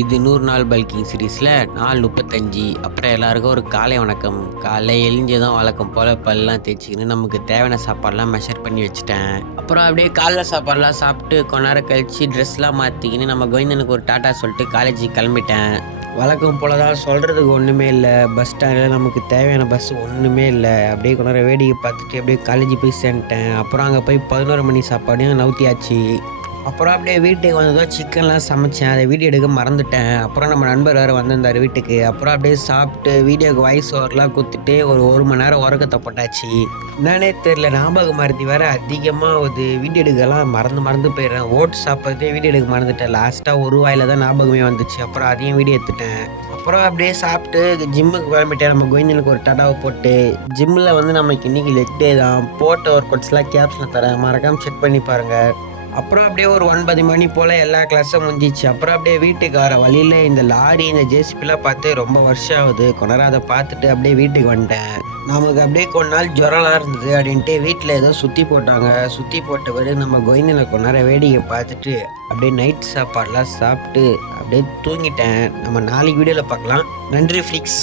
இது 100 நாள் பல்கிங் சீரீஸில் நாள் 35. அப்புறம் எல்லாருக்கும் ஒரு காலை வணக்கம். காலை எழுஞ்சதும் வழக்கம் போல் பல்லாம் தேய்ச்சிக்கின்னு நமக்கு தேவையான சாப்பாடெலாம் மெஷர் பண்ணி வச்சுட்டேன். அப்புறம் அப்படியே காலைல சாப்பாடெலாம் சாப்பிட்டு கொஞ்ச நேரம் கழித்து ட்ரெஸ்லாம் மாற்றிக்கின்னு நம்ம கோவிந்தனுக்கு ஒரு டாட்டா சொல்லிட்டு காலேஜுக்கு கிளம்பிட்டேன். வழக்கம் போல் தான் சொல்கிறதுக்கு ஒன்றுமே இல்லை. பஸ் ஸ்டாண்டில் நமக்கு தேவையான பஸ் ஒன்றுமே இல்லை. அப்படியே கொஞ்ச நேரம் வேடிக்கை பார்த்துட்டு அப்படியே காலேஜ் போய் சேர்ந்துட்டேன். அப்புறம் அங்கே போய் 11 மணி சாப்பாடையும் நவுத்தியாச்சு. அப்புறம் அப்படியே வீட்டுக்கு வந்ததும் சிக்கன்லாம் சமைச்சேன். அதை வீடியோ எடுக்க மறந்துட்டேன். அப்புறம் நம்ம நண்பர் வேறு வந்திருந்தார் வீட்டுக்கு. அப்புறம் அப்படியே சாப்பிட்டு வீடியோக்கு வாய்ஸ் ஓவர்லாம் கொடுத்துட்டு ஒரு மணி நேரம் உறக்கத்தை போட்டாச்சு. என்னன்னே தெரில, ஞாபக மருதி வேறு அதிகமாக ஆகுது. வீடியோ எடுக்கலாம் மறந்து போயிடுறேன். ஓட்டு சாப்பிட்றதே வீடியோ எடுக்க மறந்துட்டேன். லாஸ்ட்டாக ஒரு வாயில் தான் ஞாபகமே வந்துச்சு. அப்புறம் அதையும் வீடியோ எடுத்துட்டேன். அப்புறம் அப்படியே சாப்பிட்டு ஜிம்முக்கு கிளம்பிட்டேன். நம்ம கோவிந்தனுக்கு ஒரு டாட்டாவை போட்டு ஜிம்மில் வந்து நமக்கு இன்றைக்கி லெக் டே தான். போட்ட ஒர்க் அவுட்ஸ்லாம் கேப்ஸில் தரேன், மறக்காமல் செக் பண்ணி பாருங்கள். அப்புறம் அப்படியே ஒரு 9 மணி போல் எல்லா கிளாஸும் முடிஞ்சிச்சு. அப்புறம் அப்படியே வீட்டுக்கு வர வழியில் இந்த லாரி இந்த ஜேசிபிலாம் பார்த்து ரொம்ப வருஷம் ஆகுது. கொண்டாட அதை பார்த்துட்டு அப்படியே வீட்டுக்கு வந்துட்டேன். நமக்கு அப்படியே கொஞ்ச நாள் ஜுரம்லாம் இருந்தது அப்படின்ட்டு வீட்டில் ஏதோ சுற்றி போட்டாங்க. சுற்றி போட்ட பிறகு நம்ம கோவிந்தனில் கொஞ்ச நேரம் வேடிக்கை பார்த்துட்டு அப்படியே நைட் சாப்பாடெலாம் சாப்பிட்டு அப்படியே தூங்கிட்டேன். நம்ம நாளைக்கு வீடியோவில் பார்க்கலாம். நன்றி ஃப்ளிக்ஸ்.